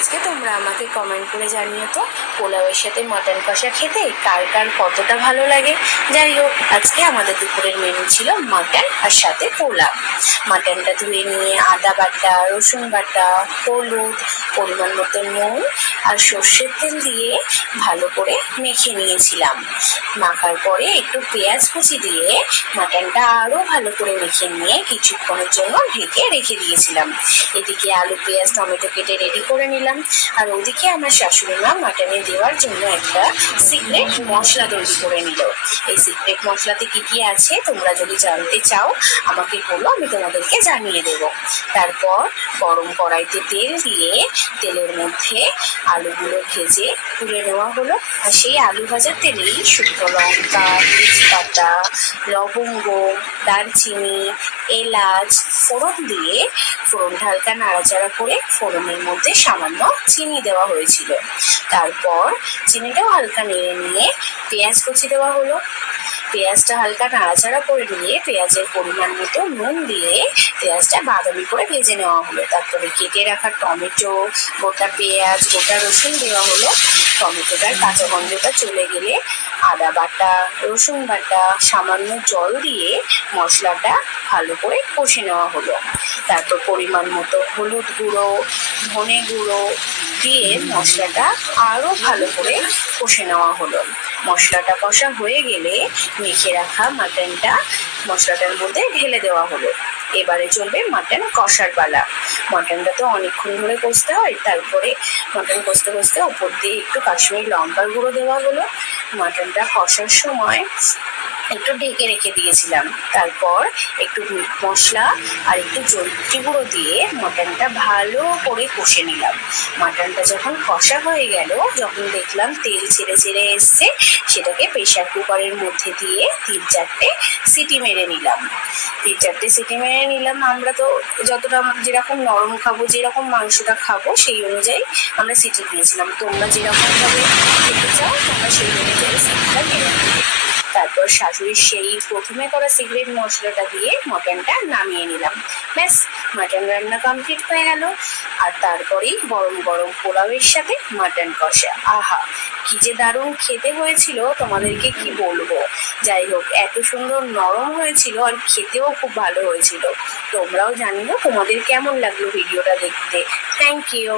আজকে তোমরা আমাকে কমেন্ট করে জানিও তো পোলাওয়ের সাথে মটন কষা খেতে কার কার কতটা ভালো লাগে। যাই হোক, আজকে আমাদের দুপুরের মেনু ছিল মটন আর সাথে পোলাও। মটনটা ধুয়ে নিয়ে আদা বাটা, রসুন বাটা, হলুদ, পরিমাণ মতো নুন আর সর্ষের তেল দিয়ে ভালো করে মেখে নিয়েছিলাম। মাখার পরে একটু পেঁয়াজ কুচি দিয়ে মটনটা আরও ভালো করে মেখে নিয়ে কিছুক্ষণের জন্য ঢেকে রেখে দিয়েছিলাম। এদিকে আলু, পেঁয়াজ, টমেটো কেটে রেডি করে নিলাম। আর ওদিকে আমার শাশুড়ি মা মাটনে দেওয়ার জন্য একটা সিক্রেট মশলা তৈরি করে নিল। এই সিক্রেট মশলাতে কি কি আছে তোমরা যদি জানতে চাও আমাকে বলো, আমি তোমাদেরকে জানিয়ে দেবো। তারপর গরম কড়াইতে তেল দিয়ে তেলের মধ্যে আলুগুলো ভেজে তুলে নেওয়া হলো। আর সেই আলু ভাজার তেলেই শুকনো লঙ্কা, তেজপাতা, লবঙ্গ, দারচিনি, এলাচ ফোড়ন দিয়ে ফোড়নটা হালকা নাড়াচাড়া করে ফোড়নের মধ্যে সামান্য চিনি দেওয়া হয়েছিল। তারপর চিনিটাও হালকা নেড়ে নিয়ে পেঁয়াজ কুচি দেওয়া হলো। পেঁয়াজটা হালকা নাড়াচাড়া করে নিয়ে পেঁয়াজের পরিমাণ মতো নুন দিয়ে পেঁয়াজটা বাদামি করে ভেজে নেওয়া হলো। তারপরে কেটে রাখা টমেটো, গোটা পেঁয়াজ, গোটা রসুন দেওয়া হলো। টমেটোটার কাঁচা গন্ধটা চলে গেলে আদা বাটা, রসুন বাটা, সামান্য জল দিয়ে মশলাটা ভালো করে কষে নেওয়া হলো। তারপর পরিমাণ মতো হলুদ গুঁড়ো, ধনে গুঁড়ো দিয়ে মশলাটা আরও ভালো করে কষে নেওয়া হলো। মশলাটা কষা হয়ে গেলে মেখে রাখা মাটনটা মশলাটার মধ্যে ঢেলে দেওয়া হলো। এবারে চলবে মাটন কষার পালা। মাটনটা তো অনেকক্ষণ ধরে কষতে হয়। তারপরে মাটন কষতে কষতে ওপর দিয়ে একটু কাশ্মীরি লঙ্কার গুঁড়ো দেওয়া হলো। মাটনটা কষার সময় একটু ঢেকে রেখে দিয়েছিলাম। তারপর একটু মিট মশলা আর একটু জয়িত্রী গুঁড়ো দিয়ে মাটনটা ভালো করে কষে নিলাম। মাটনটা যখন কষা হয়ে গেল, যখন দেখলাম তেল ছেড়ে ছেড়ে এসছে, সেটাকে প্রেশার কুকারের মধ্যে দিয়ে 3-4টে সিটি মেরে নিলাম। 3-4টে সিটি মেরে নিলাম। আমরা তো যতটা যেরকম নরম খাবো, যেরকম মাংসটা খাবো সেই অনুযায়ী আমরা সিটি দিয়েছিলাম। তোমরা যেরকমভাবে খেতে চাও তোমরা সেই অনুযায়ী সিটিটা মেরে নেবে। তারপর শাশুড়ির সেই প্রথমে করা সিক্রেট মশলাটা দিয়ে মটনটা নামিয়ে নিলাম। ব্যাস, মটন রান্না কমপ্লিট হয়ে গেল। আর তারপরেই গরম গরম পোলাওয়ের সাথে মটন কষা, আহা কি যে দারুণ খেতে হয়েছিল, তোমাদেরকে কি বলবো। যাই হোক, এত সুন্দর নরম হয়েছিল আর খেতেও খুব ভালো হয়েছিল। তোমরাও জানিও তোমাদের কেমন লাগলো ভিডিওটা দেখতে। Thank you.